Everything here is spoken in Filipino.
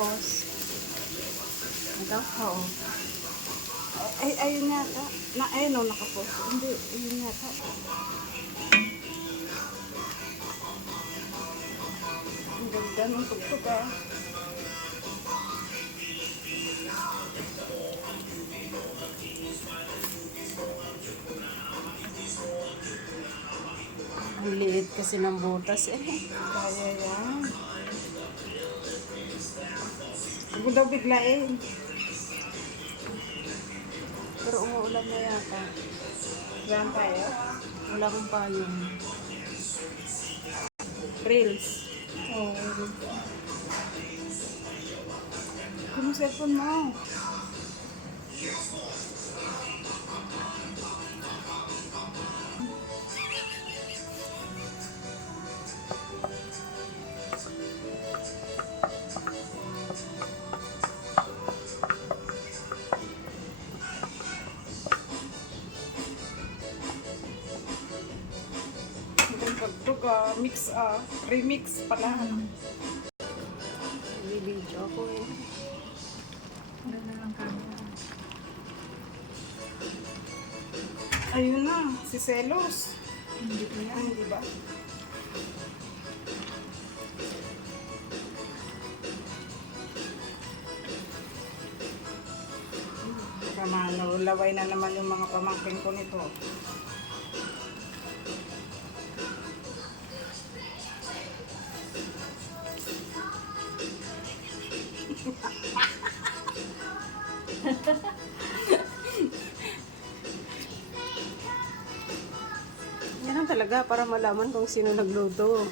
Tapos, ito, oo. Ayun yata. Ayun o, nakapost. Hindi, ayun yata. Ang ganda ng tugtog ah. Ang liit kasi ng butas eh. Kaya yan. Huwag mo daw biglain. Pero umuulan na yata. Yan tayo. Wala akong payong. Reels. Oo. Kung cellphone mo. Tugtog ah. Mix ah. Remix pala. Bibidyo ako eh. Ganda ng camera. Ayun na. Si Celos. Hindi ko yan. Hindi ba? Laway na naman yung mga pamangkin ko nito. Yan ang talaga para malaman kung sino nagluto.